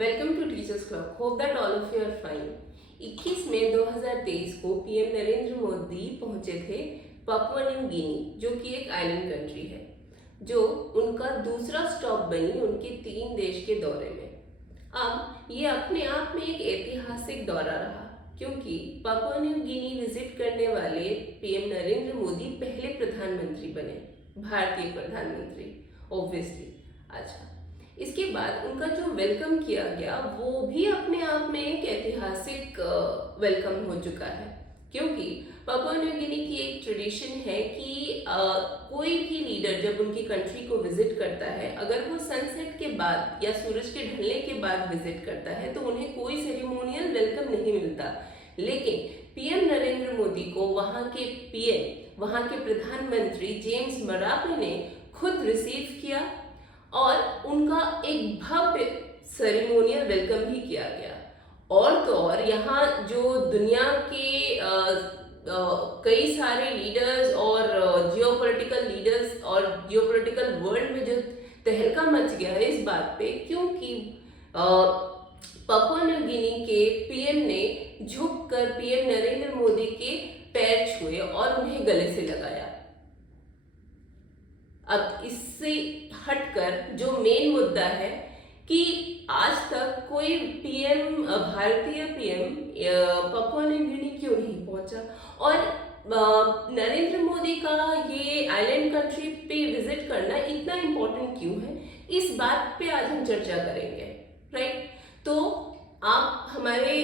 Welcome to teachers club. Hope that all of you are fine. 21 मई 2023 को PM Narendra Modi पहुंचे थे पापुआ न्यू गिनी, जो कि एक आइलैंड कंट्री है, जो उनका दूसरा स्टॉप बनी उनके 3 देश के दौरे में। अब ये अपने आप में एक ऐतिहासिक दौरा रहा, क्योंकि पापुआ न्यू गिनी विजिट करने वाले पीएम नरेंद्र मोदी पहले प्रधानमंत्री बने, भारतीय प्रधानमंत्री ऑब्वियसली। अच्छा, इसके बाद उनका जो वेलकम किया गया वो भी अपने आप में एक ऐतिहासिक वेलकम हो चुका है, क्योंकि पापुआ न्यू गिनी की एक ट्रेडिशन है कि कोई भी लीडर जब उनकी कंट्री को विजिट करता है, अगर वो सनसेट के बाद या सूरज के ढलने के बाद विजिट करता है तो उन्हें कोई सेरेमोनियल वेलकम नहीं मिलता। लेकिन पीएम नरेंद्र मोदी को वहाँ के पीएम, वहाँ के प्रधानमंत्री जेम्स मरापे ने खुद रिसीव किया और उनका एक भव्य सेरेमोनियल वेलकम भी किया गया। और तो और यहाँ जो दुनिया के कई सारे लीडर्स और जियोपॉलिटिकल लीडर्स और जियोपॉलिटिकल वर्ल्ड में जो तहलका मच गया है इस बात पे, क्योंकि पापुआ न्यू गिनी के पीएम ने झुककर पीएम नरेंद्र मोदी के पैर छुए और उन्हें गले से लगाया। अब इससे हटकर जो मेन मुद्दा है कि आज तक कोई पीएम, भारतीय पीएम पापुआ न्यू गिनी क्यों नहीं पहुंचा, और नरेंद्र मोदी का ये आइलैंड कंट्री पे विजिट करना इतना इम्पोर्टेंट क्यों है, इस बात पे आज हम चर्चा करेंगे, राइट। तो आप हमारे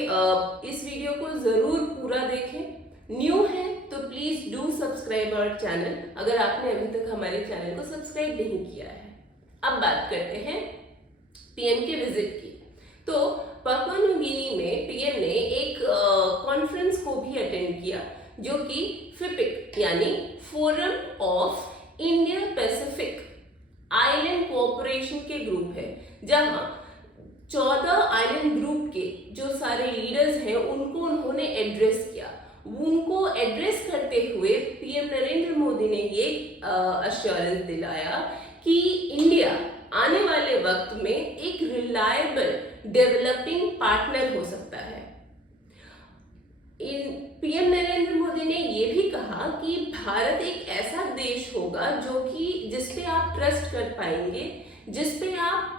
इस वीडियो को जरूर पूरा देखें। न्यू है तो please do subscribe our channel, अगर आपने अभी तक हमारे चैनल को सब्सक्राइब नहीं किया है। अब बात करते हैं पीएम के विजिट की। तो पापुआ न्यू गिनी में पीएम ने एक कॉन्फ्रेंस को भी अटेंड किया, जो कि फिपिक यानी forum of India Pacific island cooperation के ग्रुप है, जहां 14 आइलैंड ग्रुप के जो सारे लीडर्स हैं उनको उन्होंने एड्रेस किया। उनको एड्रेस करते हुए पीएम नरेंद्र मोदी ने ये अश्योरेंस दिलाया कि इंडिया आने वाले वक्त में एक रिलायबल डेवलपिंग पार्टनर हो सकता है। पीएम नरेंद्र मोदी ने ये भी कहा कि भारत एक ऐसा देश होगा जो कि जिसपे आप ट्रस्ट कर पाएंगे, जिसपे आप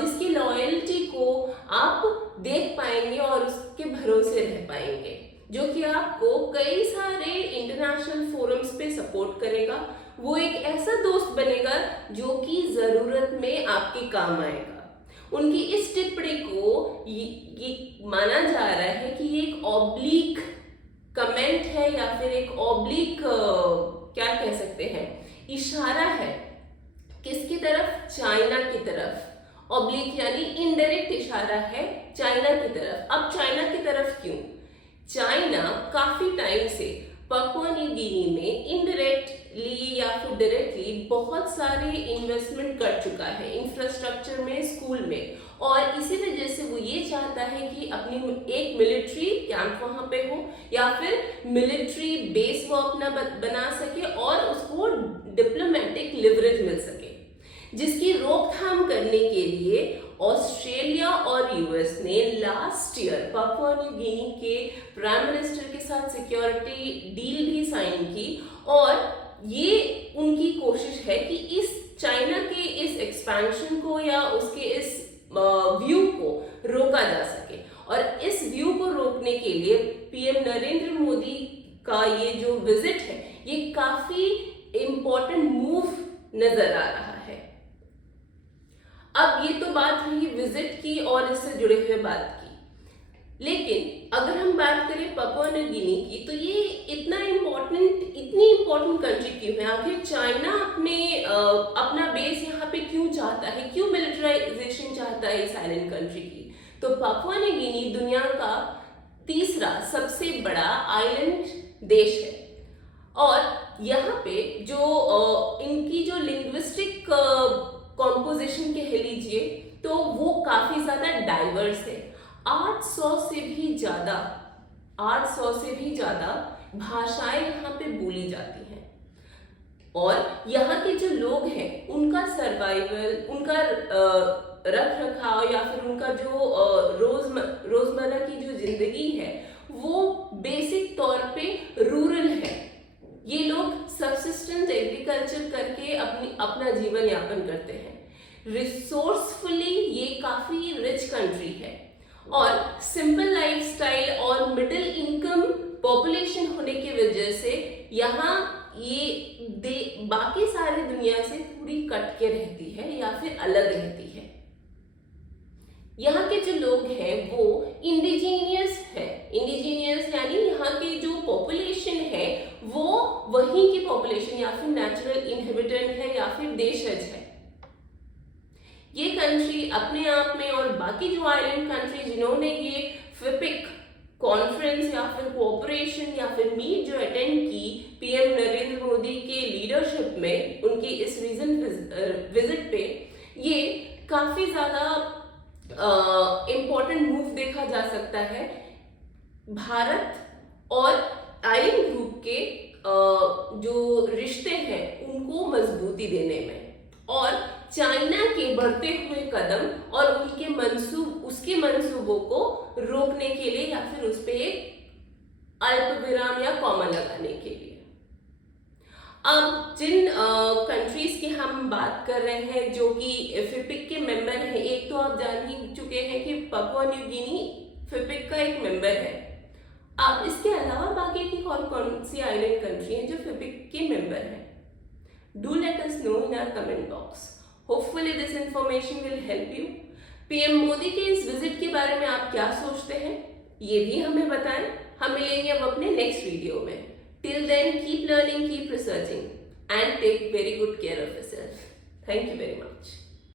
जिसकी लॉयल्टी को आप देख पाएंगे और उसके भरोसे रह पाएंगे, जो कि आपको कई सारे इंटरनेशनल फोरम्स पे सपोर्ट करेगा। वो एक ऐसा दोस्त बनेगा जो कि जरूरत में आपके काम आएगा। उनकी इस टिप्पणी को ये माना जा रहा है कि ये एक ऑब्लिक कमेंट है या फिर एक ऑब्लिक क्या कह सकते हैं, इशारा है। किसकी तरफ? चाइना की तरफ। ऑब्लिक यानी इनडायरेक्ट इशारा है चाइना की तरफ। अब चाइना की तरफ क्यों? चाइना काफी टाइम से पापुआ न्यू गिनी में इनडायरेक्टली या फिर डायरेक्टली बहुत सारे इन्वेस्टमेंट कर चुका है, इंफ्रास्ट्रक्चर में, स्कूल में, और इसी वजह से वो ये चाहता है कि अपनी एक मिलिट्री कैंप वहां पे हो या फिर मिलिट्री बेस वो अपना बना सके और उसको डिप्लोमेटिक लिवरेज मिल सके, जिसकी रोकथाम करने के लिए ऑस्ट्रेलिया और यूएस ने last year Papua New Guinea के प्राइम मिनिस्टर के साथ सिक्योरिटी डील भी साइन की। और ये उनकी कोशिश है कि इस चाइना के इस एक्सपेंशन को या उसके इस व्यू को रोका जा सके। और इस व्यू को रोकने के लिए पीएम नरेंद्र मोदी का ये जो विजिट है ये काफी इंपॉर्टेंट मूव नजर आ रहा है। अब ये तो बात रही विजिट की और इससे जुड़े हुए बात की, लेकिन अगर हम बात करें पापुआ न्यू गिनी की, तो ये इतनी इम्पोर्टेंट कंट्री क्यों है? आखिर चाइना अपना बेस यहाँ पे क्यों चाहता है, क्यों मिलिटराइजेशन चाहता है इस आइलैंड कंट्री की? तो पापुआ न्यू गिनी दुनिया का तीसरा सबसे बड़ा आइलैंड देश है, और यहाँ पे जो इनकी जो लिंग्विस्टिक कॉम्पोजिशन कह लीजिए तो वो काफी ज्यादा डाइवर्स है। 800 से भी ज्यादा भाषाएं यहाँ पे बोली जाती हैं, और यहाँ के जो लोग हैं उनका सर्वाइवल, उनका रख रखाव या फिर उनका उनका जो रोजमर्रा की जो जिंदगी है वो बेसिक तौर पे रूरल है। ये लोग सबसिस्टेंस एग्रीकल्चर करके अपना जीवन यापन करते हैं। रिसोर्सफुली ये काफी रिच कंट्री है और सिंपल लाइफस्टाइल और मिडिल इनकम पॉपुलेशन होने की वजह से यहाँ ये बाकी सारी दुनिया से थोड़ी कट के रहती है या फिर अलग रहती है। यहाँ के जो लोग हैं वो इंडिजीनियस है। इंडिजीनियस यानी यहाँ की जो पॉपुलेशन है वो वहीं की पॉपुलेशन या फिर नेचुरल इनहेबिटेंट है या फिर देशज है। ये कंट्री अपने आप में और बाकी जो आइलैंड कंट्री जिन्होंने ये फिपिक कॉन्फ्रेंस या फिर कोऑपरेशन या फिर मीट जो अटेंड की पीएम नरेंद्र मोदी के लीडरशिप में उनकी इस रीजन विजिट पे, ये काफी ज्यादा इम्पोर्टेंट मूव देखा जा सकता है भारत और आइलैंड ग्रुप के जो रिश्ते हैं उनको मजबूती देने में, और चाइना के बढ़ते हुए कदम और उसके मंसूबों को रोकने के लिए या फिर उस पर एक अल्प विराम या कॉमा लगाने के लिए। अब जिन कंट्रीज की हम बात कर रहे हैं जो कि फिपिक के मेंबर हैं, एक तो आप जान ही चुके हैं कि पपुआ न्यू गिनी फिपिक का एक मेंबर है। अब इसके अलावा बाकी की कौन कौन सी आइलैंड कंट्री हैं जो फिपिक के मेंबर हैं? Do let us know in our comment box. Hopefully this information will help you. PM Modi के इस विजिट के बारे में आप क्या सोचते हैं ये भी हमें बताएं। हम मिलेंगे अब अपने नेक्स्ट वीडियो में। Till then, keep learning, keep researching, and take very good care of yourself. Thank you very much.